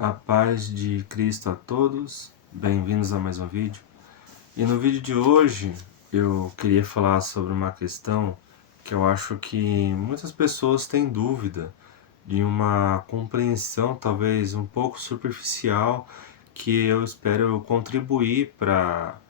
A paz de Cristo a todos, bem-vindos a mais um vídeo. E no vídeo de hoje eu queria falar sobre uma questão que eu acho que muitas pessoas têm dúvida, de uma compreensão talvez um pouco superficial, que eu espero contribuir para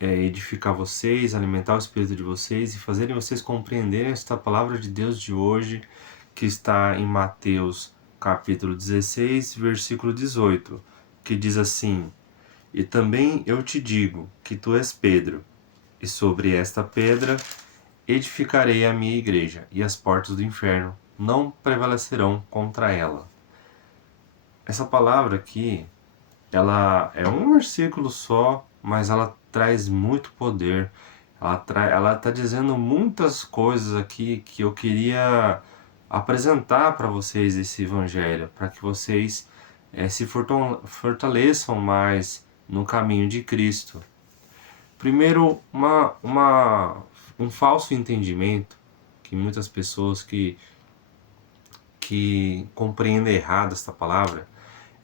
edificar vocês, alimentar o espírito de vocês e fazerem vocês compreenderem esta palavra de Deus de hoje, que está em Mateus capítulo 16, versículo 18, que diz assim: E também eu te digo que tu és Pedro, e sobre esta pedra edificarei a minha igreja, e as portas do inferno não prevalecerão contra ela. Essa palavra aqui, ela é um versículo só, mas ela traz muito poder. Ela está dizendo muitas coisas aqui que eu queria apresentar para vocês esse evangelho, para que vocês se fortaleçam mais no caminho de Cristo. Primeiro, um falso entendimento que muitas pessoas que compreendem errado esta palavra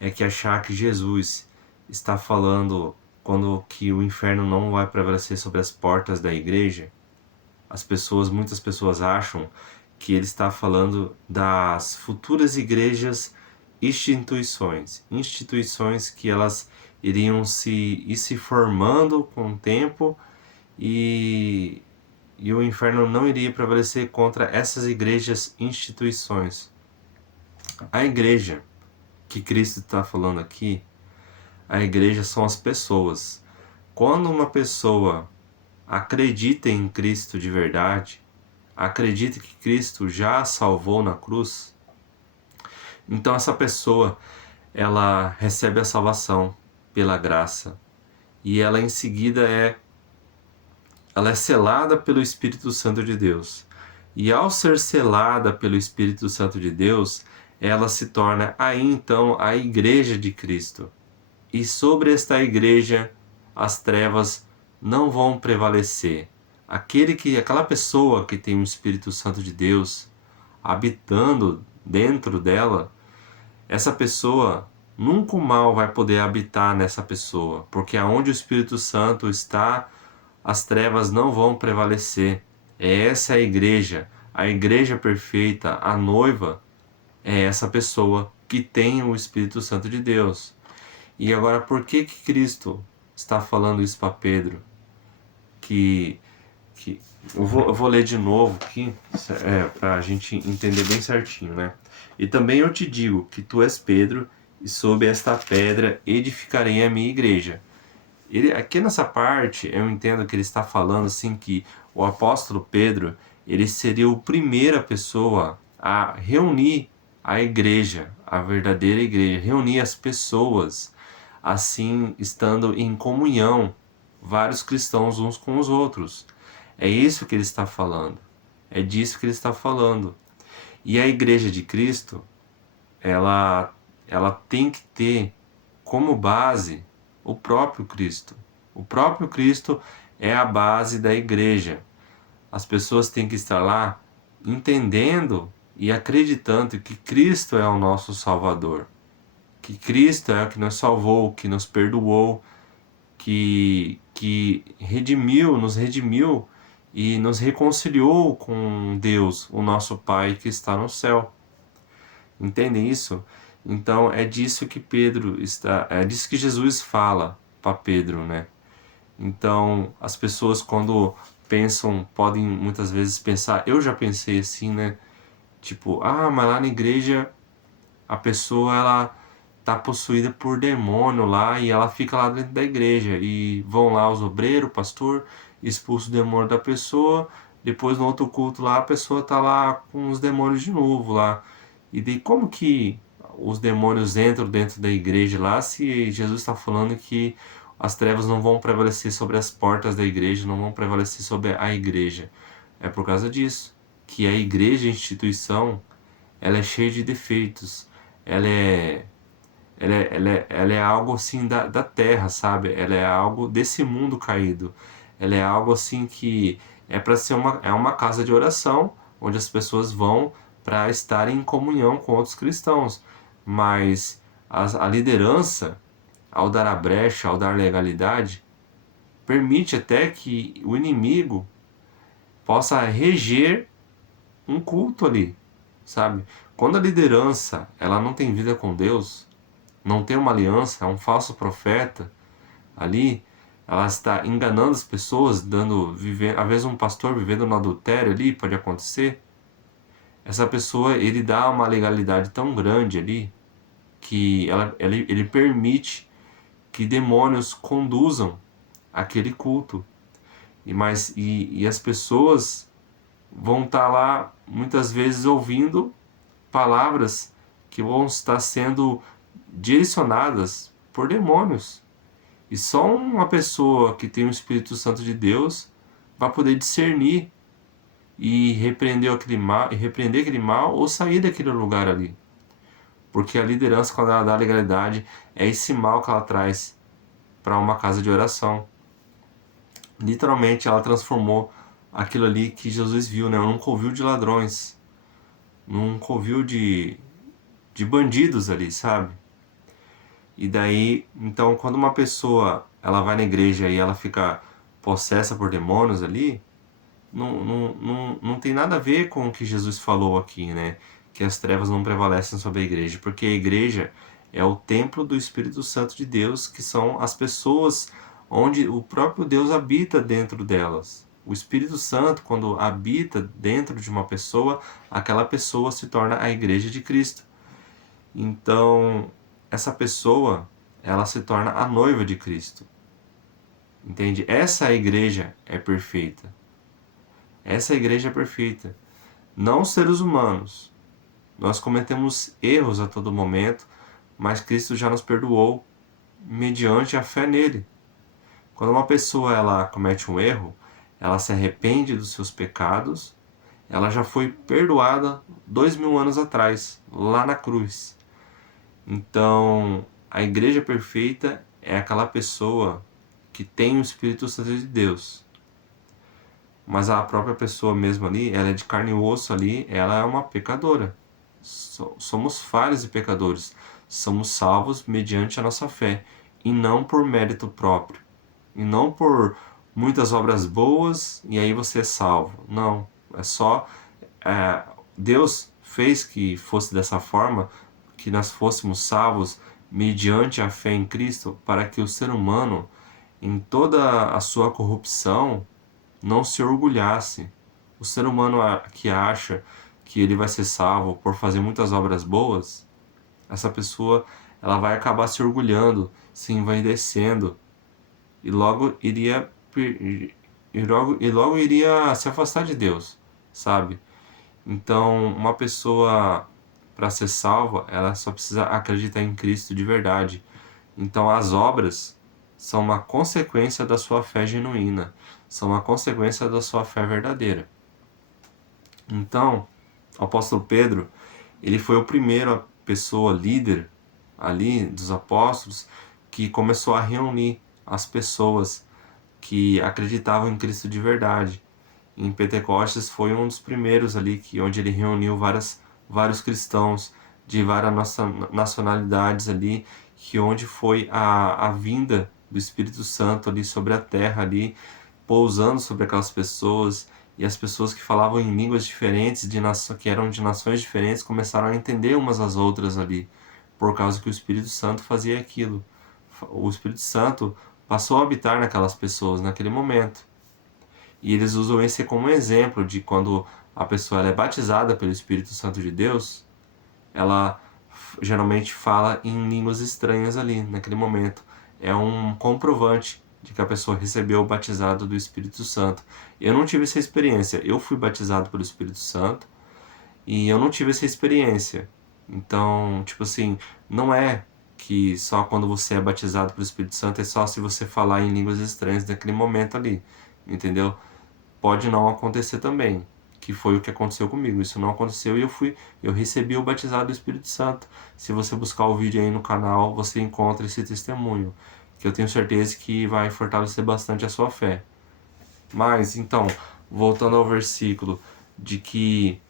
é que achar que Jesus está falando quando que o inferno não vai prevalecer sobre as portas da igreja. Muitas pessoas acham que ele está falando das futuras igrejas, instituições que elas iriam ir se formando com o tempo e o inferno não iria prevalecer contra essas igrejas, instituições. A igreja que Cristo está falando aqui, a igreja são as pessoas. Quando uma pessoa acredita em Cristo de verdade, acredita que Cristo já a salvou na cruz, então essa pessoa ela recebe a salvação pela graça e ela em seguida ela é selada pelo Espírito Santo de Deus. E ao ser selada pelo Espírito Santo de Deus, ela se torna aí então a igreja de Cristo. E sobre esta igreja as trevas não vão prevalecer. Aquela pessoa que tem o Espírito Santo de Deus habitando dentro dela, essa pessoa nunca o mal vai poder habitar nessa pessoa, porque aonde o Espírito Santo está, as trevas não vão prevalecer. Essa é a igreja perfeita, a noiva é essa pessoa que tem o Espírito Santo de Deus. E agora, por que Cristo está falando isso para Pedro? Eu vou ler de novo aqui, para a gente entender bem certinho, né? E também eu te digo que tu és Pedro, e sob esta pedra edificarei a minha igreja. Aqui nessa parte, eu entendo que ele está falando assim que o apóstolo Pedro, ele seria a primeira pessoa a reunir a igreja, a verdadeira igreja, reunir as pessoas, assim estando em comunhão, vários cristãos uns com os outros. É isso que ele está falando. É disso que ele está falando. E a igreja de Cristo, ela tem que ter como base o próprio Cristo. O próprio Cristo é a base da igreja. As pessoas têm que estar lá entendendo e acreditando que Cristo é o nosso Salvador. Que Cristo é o que nos salvou, que nos perdoou, que nos redimiu e nos reconciliou com Deus, o nosso Pai que está no céu. Entendem isso? Então é disso que é disso que Jesus fala para Pedro, né? Então as pessoas quando pensam, podem muitas vezes pensar, eu já pensei assim, né? Tipo, mas lá na igreja a pessoa ela tá possuída por demônio lá e ela fica lá dentro da igreja e vão lá os obreiros, o pastor, expulsa o demônio da pessoa, depois no outro culto lá a pessoa tá lá com os demônios de novo lá. E daí como que os demônios entram dentro da igreja lá se Jesus está falando que as trevas não vão prevalecer sobre as portas da igreja, não vão prevalecer sobre a igreja? É por causa disso, que a igreja, a instituição, ela é cheia de defeitos, ela é algo assim da terra, sabe? Ela é algo desse mundo caído. Ela é algo assim que é para ser uma casa de oração, onde as pessoas vão para estarem em comunhão com outros cristãos. Mas A liderança, ao dar a brecha, ao dar legalidade, permite até que o inimigo possa reger um culto ali, sabe? Quando a liderança ela não tem vida com Deus, não tem uma aliança, é um falso profeta ali, ela está enganando as pessoas, às vezes um pastor vivendo no adultério ali, pode acontecer. Essa pessoa, ele dá uma legalidade tão grande ali, que ele permite que demônios conduzam aquele culto. E as pessoas vão estar lá muitas vezes ouvindo palavras que vão estar sendo direcionadas por demônios. E só uma pessoa que tem o Espírito Santo de Deus vai poder discernir e repreender aquele mal ou sair daquele lugar ali. Porque a liderança, quando ela dá legalidade, é esse mal que ela traz para uma casa de oração. Literalmente, ela transformou aquilo ali que Jesus viu, né? Num covil de ladrões, num covil de bandidos ali, sabe? E daí, então, quando uma pessoa ela vai na igreja e ela fica possessa por demônios ali, não tem nada a ver com o que Jesus falou aqui, né? Que as trevas não prevalecem sobre a igreja, porque a igreja é o templo do Espírito Santo de Deus, que são as pessoas onde o próprio Deus habita dentro delas. O Espírito Santo, quando habita dentro de uma pessoa, aquela pessoa se torna a igreja de Cristo. Então, essa pessoa, ela se torna a noiva de Cristo. Entende? Essa igreja é perfeita. Essa igreja é perfeita. Não os seres humanos. Nós cometemos erros a todo momento, mas Cristo já nos perdoou mediante a fé nele. Quando uma pessoa ela comete um erro, ela se arrepende dos seus pecados, ela já foi perdoada 2000 anos atrás, lá na cruz. Então, a igreja perfeita é aquela pessoa que tem o Espírito Santo de Deus. Mas a própria pessoa mesmo ali, ela é de carne e osso ali, ela é uma pecadora. Somos falhos e pecadores. Somos salvos mediante a nossa fé, e não por mérito próprio. E não por muitas obras boas, e aí você é salvo. Não, é só... Deus fez que fosse dessa forma, que nós fôssemos salvos mediante a fé em Cristo, para que o ser humano, em toda a sua corrupção, não se orgulhasse. O ser humano que acha que ele vai ser salvo por fazer muitas obras boas, essa pessoa ela vai acabar se orgulhando, se envaidecendo, e logo iria se afastar de Deus, sabe? Então, uma pessoa, para ser salva, ela só precisa acreditar em Cristo de verdade. Então, as obras são uma consequência da sua fé genuína, são uma consequência da sua fé verdadeira. Então, o apóstolo Pedro, ele foi o primeiro pessoa líder ali dos apóstolos que começou a reunir as pessoas que acreditavam em Cristo de verdade. Em Pentecostes foi um dos primeiros ali onde ele reuniu vários cristãos de várias nacionalidades ali, que onde foi a vinda do Espírito Santo ali sobre a terra ali, pousando sobre aquelas pessoas, e as pessoas que falavam em línguas diferentes, que eram de nações diferentes, começaram a entender umas às outras ali, por causa que o Espírito Santo fazia aquilo. O Espírito Santo passou a habitar naquelas pessoas naquele momento. E eles usam esse como exemplo de quando a pessoa ela é batizada pelo Espírito Santo de Deus, ela geralmente fala em línguas estranhas ali, naquele momento. É um comprovante de que a pessoa recebeu o batizado do Espírito Santo. Eu não tive essa experiência. Eu fui batizado pelo Espírito Santo e eu não tive essa experiência. Então, tipo assim, não é que só quando você é batizado pelo Espírito Santo é só se você falar em línguas estranhas naquele momento ali, entendeu? Pode não acontecer também, que foi o que aconteceu comigo. Isso não aconteceu e eu recebi o batizado do Espírito Santo. Se você buscar o vídeo aí no canal, você encontra esse testemunho, que eu tenho certeza que vai fortalecer bastante a sua fé. Mas, então, voltando ao versículo de que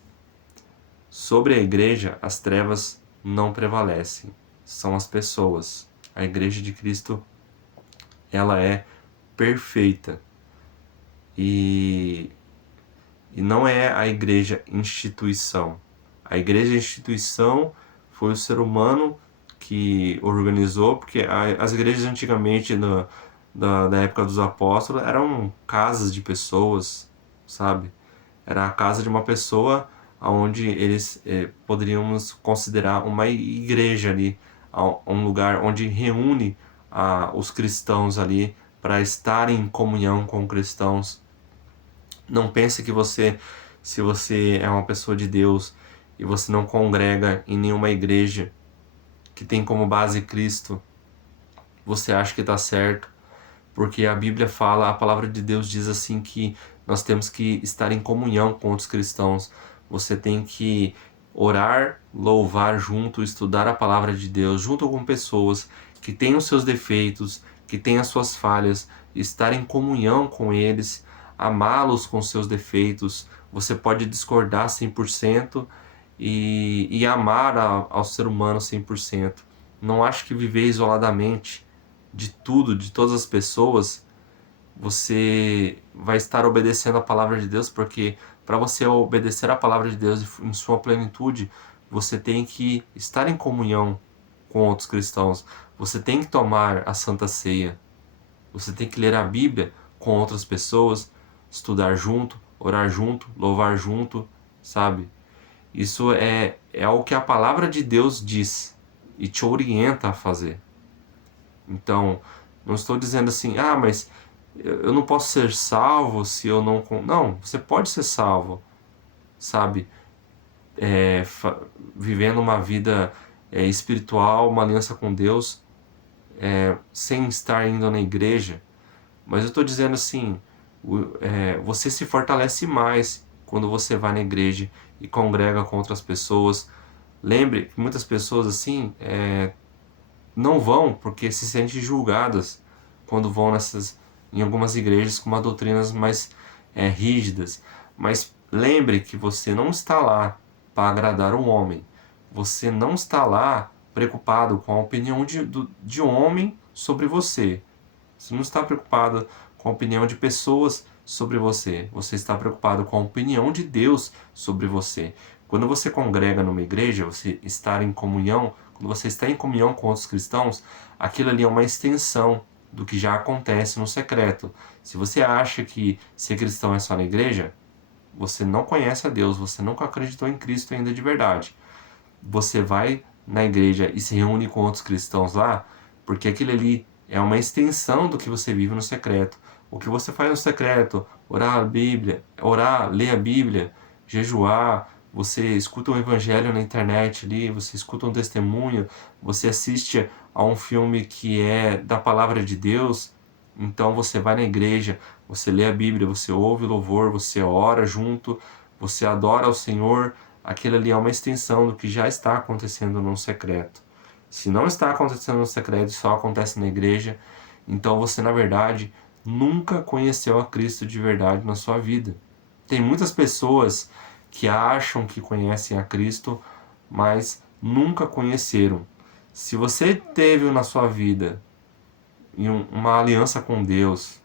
sobre a igreja as trevas não prevalecem. são as pessoas. A igreja de Cristo, ela é perfeita. E não é a igreja instituição. A igreja instituição foi o ser humano que organizou, porque as igrejas antigamente, da época dos apóstolos, eram casas de pessoas, sabe? Era a casa de uma pessoa onde eles poderíamos considerar uma igreja ali, um lugar onde reúne os cristãos ali para estarem em comunhão com cristãos. Não pense que se você é uma pessoa de Deus e você não congrega em nenhuma igreja que tem como base Cristo, você acha que está certo, porque a Bíblia fala, a palavra de Deus diz assim que nós temos que estar em comunhão com outros cristãos. Você tem que orar, louvar junto, estudar a palavra de Deus junto com pessoas que têm os seus defeitos, que têm as suas falhas, estar em comunhão com eles, amá-los com seus defeitos. Você pode discordar 100% e amar ao ser humano 100%. Não acho que viver isoladamente de tudo, de todas as pessoas, você vai estar obedecendo a palavra de Deus, porque para você obedecer a palavra de Deus em sua plenitude, você tem que estar em comunhão com outros cristãos. Você tem que tomar a Santa Ceia. Você tem que ler a Bíblia com outras pessoas, estudar junto, orar junto, louvar junto, sabe? Isso é o que a palavra de Deus diz e te orienta a fazer. Então, não estou dizendo assim, mas eu não posso ser salvo se eu não... Não, você pode ser salvo, sabe? Vivendo uma vida espiritual, uma aliança com Deus, sem estar indo na igreja. Mas eu estou dizendo assim, você se fortalece mais quando você vai na igreja e congrega com outras pessoas. Lembre que muitas pessoas assim não vão porque se sentem julgadas quando vão em algumas igrejas com uma doutrinas mais rígidas. Mas lembre que você não está lá para agradar um homem. Você não está lá preocupado com a opinião de um homem sobre você. Você não está preocupado com a opinião de pessoas sobre você. Você está preocupado com a opinião de Deus sobre você. Quando você congrega numa igreja, você está em comunhão, quando você está em comunhão com outros cristãos, aquilo ali é uma extensão do que já acontece no secreto. Se você acha que ser cristão é só na igreja, você não conhece a Deus, você nunca acreditou em Cristo ainda de verdade. Você vai na igreja e se reúne com outros cristãos lá, porque aquilo ali é uma extensão do que você vive no secreto. O que você faz no secreto, orar a Bíblia, ler a Bíblia, jejuar, você escuta um evangelho na internet ali, você escuta um testemunho, você assiste a um filme que é da palavra de Deus, então você vai na igreja, você lê a Bíblia, você ouve o louvor, você ora junto, você adora ao Senhor, aquilo ali é uma extensão do que já está acontecendo no secreto. Se não está acontecendo no secreto e só acontece na igreja, então você, na verdade, nunca conheceu a Cristo de verdade na sua vida. Tem muitas pessoas que acham que conhecem a Cristo, mas nunca conheceram. Se você teve na sua vida uma aliança com Deus,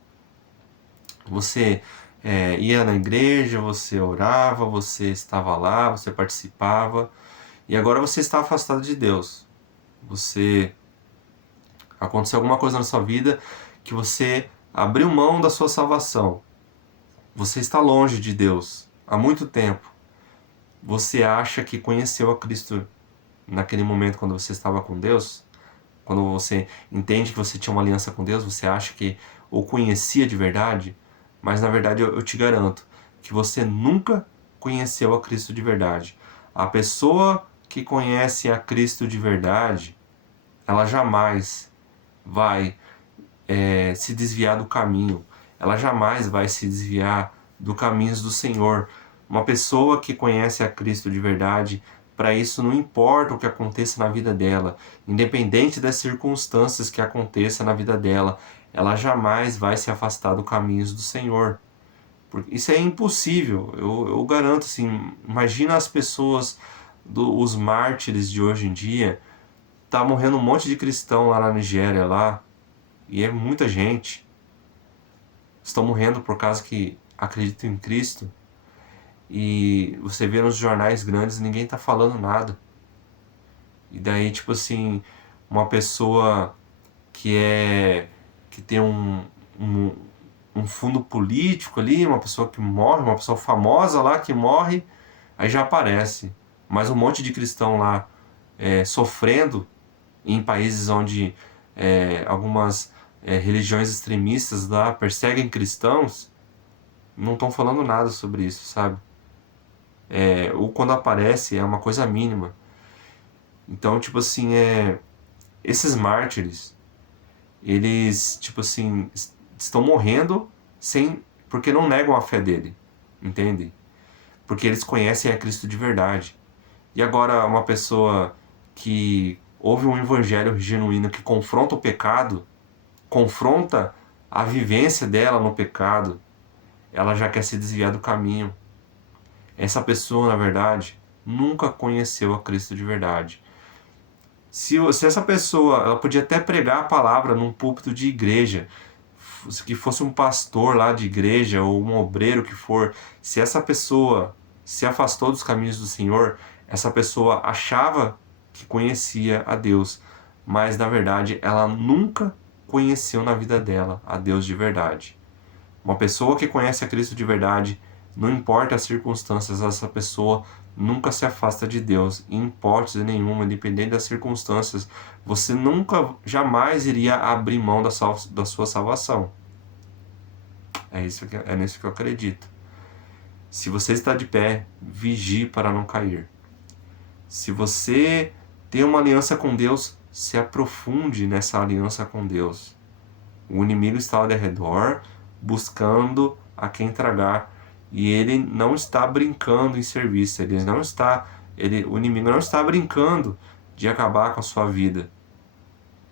você ia na igreja, você orava, você estava lá, você participava, e agora você está afastado de Deus. Aconteceu alguma coisa na sua vida que você abriu mão da sua salvação. Você está longe de Deus há muito tempo. Você acha que conheceu a Cristo naquele momento quando você estava com Deus? Quando você entende que você tinha uma aliança com Deus, você acha que o conhecia de verdade? Mas na verdade eu te garanto que você nunca conheceu a Cristo de verdade. A pessoa que conhece a Cristo de verdade, ela jamais vai se desviar do caminho. Ela jamais vai se desviar dos caminhos do Senhor. Uma pessoa que conhece a Cristo de verdade, para isso não importa o que aconteça na vida dela, independente das circunstâncias que aconteça na vida dela, ela jamais vai se afastar dos caminhos do Senhor. Isso é impossível, eu garanto assim. Imagina as pessoas, os mártires de hoje em dia, tá morrendo um monte de cristão lá na Nigéria, lá, e é muita gente. Estão morrendo por causa que acreditam em Cristo. E você vê nos jornais grandes, ninguém tá falando nada. E daí, tipo assim, uma pessoa que tem um, um fundo político ali, uma pessoa que morre, uma pessoa famosa lá que morre, aí já aparece. Mas um monte de cristão lá sofrendo em países onde algumas religiões extremistas lá perseguem cristãos, não estão falando nada sobre isso, sabe? Ou quando aparece é uma coisa mínima. Então, tipo assim, esses mártires, eles, tipo assim, estão morrendo porque não negam a fé dele, entende? Porque eles conhecem a Cristo de verdade. E agora uma pessoa que ouve um evangelho genuíno que confronta o pecado, confronta a vivência dela no pecado, ela já quer se desviar do caminho. Essa pessoa, na verdade, nunca conheceu a Cristo de verdade. Se essa pessoa, ela podia até pregar a palavra num púlpito de igreja, que fosse um pastor lá de igreja ou um obreiro que for, se essa pessoa se afastou dos caminhos do Senhor, essa pessoa achava que conhecia a Deus, mas na verdade ela nunca conheceu na vida dela a Deus de verdade. Uma pessoa que conhece a Cristo de verdade, não importa as circunstâncias, essa pessoa nunca se afasta de Deus, em hipótese nenhuma, independente das circunstâncias. Você nunca, jamais iria abrir mão da sua salvação. É nisso que eu acredito. Se você está de pé, vigie para não cair. Se você tem uma aliança com Deus, se aprofunde nessa aliança com Deus. O inimigo está ao redor, buscando a quem tragar. E ele não está brincando em serviço. O inimigo não está brincando de acabar com a sua vida.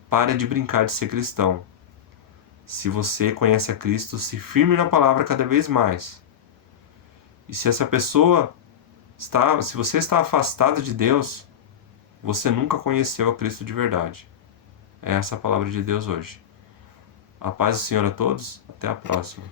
Pare de brincar de ser cristão. Se você conhece a Cristo, se firme na palavra cada vez mais. E se se você está afastado de Deus, você nunca conheceu a Cristo de verdade. É essa a palavra de Deus hoje. A paz do Senhor a todos. Até a próxima.